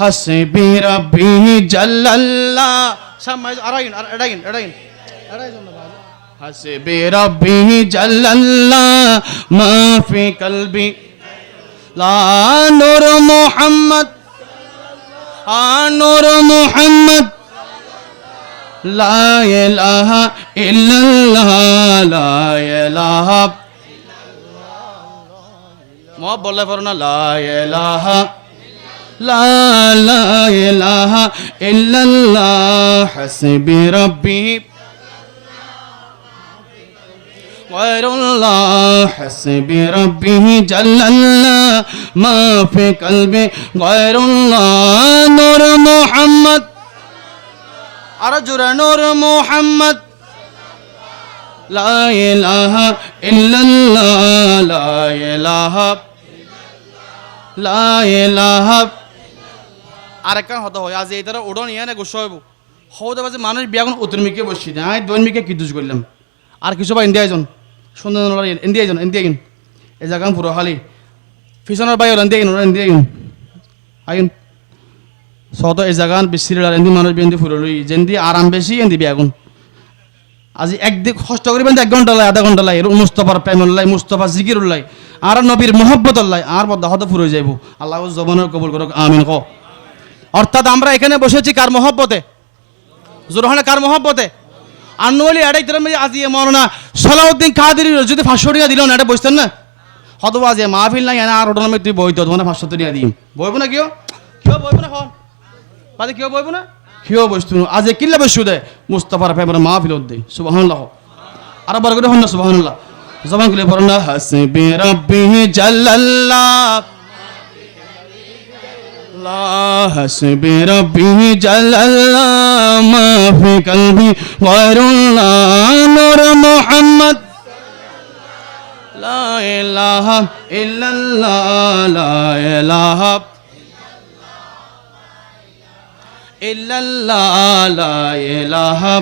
হাসবি রাব্বি জাল্লাল্লাহ সামাই আড়াইন আড়াইন আড়াইন হাসবি রাব্বি জাল্লাল্লাহ মা ফি কলবি লা নূর মুহাম্মদ নূর মুহাম্মদ লা ইলাহা ইল্লাল্লাহ লা ইলাহা মহব বললে পারো না লা ইলাহা লা ইলাহা ইল্লাল্লাহ হাসবি রাব্বি গায়রুল্লাহ হাসবি রাব্বি জাল্লাল্লাহ মা ফি কলবি গায়রুল্লাহ নূর মুহাম্মদ আর জোরে নূর মুহাম্মদ লা ইলাহা ইল্লাল্লাহ লা ইলাহা লা ইলাহা আর একটা হতো হয় আজ এইটার ওড়ন ইয়া না গোসা হইব হতে পারে মানুষ বিয়াগুন উত্তরমিকে বসছি না দৈনমিকে কি দুষ করলাম আর কিছু বা ইন্ডিয়া আইজন সুন্দর ইন্ডিয়া আইজন ইন্ডিয়া গিন এই জায়গা পুরো খালি ফিসনের বাইর ইন্ডিয়া গিন ইন্ডিয়া গিন আইন সত এই জায়গা বেশির এন্দি মানুষ বিয়েন্দি ফুরলই যেন্দি আরাম বেশি এন্দি বিয়াগুন আজি একদিক কষ্ট করিবেন 1 ঘন্টা লাই আধা ঘন্টা লাই মুস্তফার প্রেমুল্লাহ মুস্তফা জিকিরুল্লাহ আর নবীর মোহব্বতুল্লাহ আর বদা হতে ফুরে যাইব আল্লাহ জবানের কবুল করুক আমিন ক অর্থাৎ আমরা এখানে বসেছি কার মোহব্বতে জোরহানে কার মোহব্বতে আনওয়ালি এটাই তোর আজি মরনা সালাউদ্দিন কাদের যদি 500 টাকা দিল না এটা বসতেন না হতো আজি মাহফিল নাই আর ওটার মধ্যে তুই বইতো তোমার 500 টাকা দিম বইব না কিও কিও বইব না খন বাদে কিও বইব না কিও বসতু আজি কিল্লা বসু দে মুস্তাফার ফেবর মাহফিল দে সুবহানাল্লাহ আর বার করে হন না সুবহানাল্লাহ জবান খুলে পড়ো না হাসবি রাব্বি জাল্লাল্লাহ হাসবি রাব্বি জাল্লাল্লাহ মা ফি কলবি গায়রুল্লাহ নূর মুহাম্মদ লা ইলাহা ইল্লাল্লাহ লা ইলাহা ইল্লাল্লাহ লা ইলাহা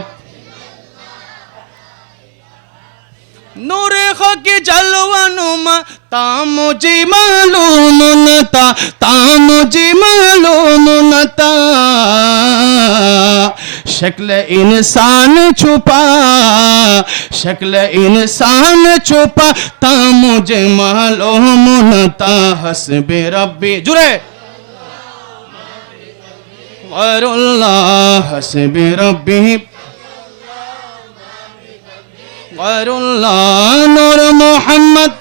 নূরে হকি জলওয়ানুমা তা মুঝে মালूम নতা তা মুঝে মালूम নতা शक्ल इंसान छुपा शक्ल इंसान छुपा ता मुझे मालूम नता हस्बे रब्बी जुरे गैरुल्लाह हस्बे रब्बी गैरुल्लाह नूर मुहम्मद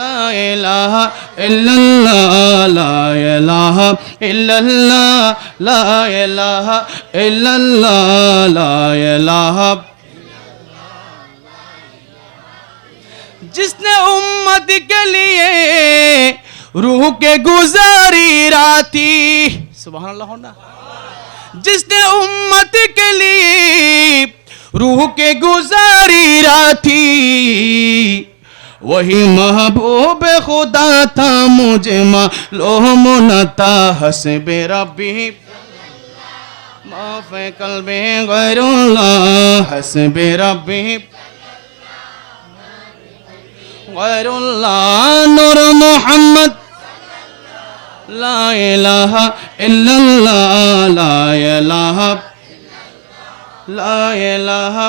ला इलाहा इल्लल्लाह ला इलाहा इल्लल्लाह ला इलाहा इल्लल्लाह ला इलाहा जिसने उम्मत के लिए रूह के गुजारी राती सुभान अल्लाह होना जिसने उम्मत के लिए रूह के गुजारी राती वही महबूब खुदा था मुझे मालूम नता हस्बे रब्बी माफ़े कल्बे गैरुल्लाह हस्बे रब्बी गैरुल्लाह नूर मुहम्मद ला इलाहा इल्लल्लाह ला इलाहा ला इलाहा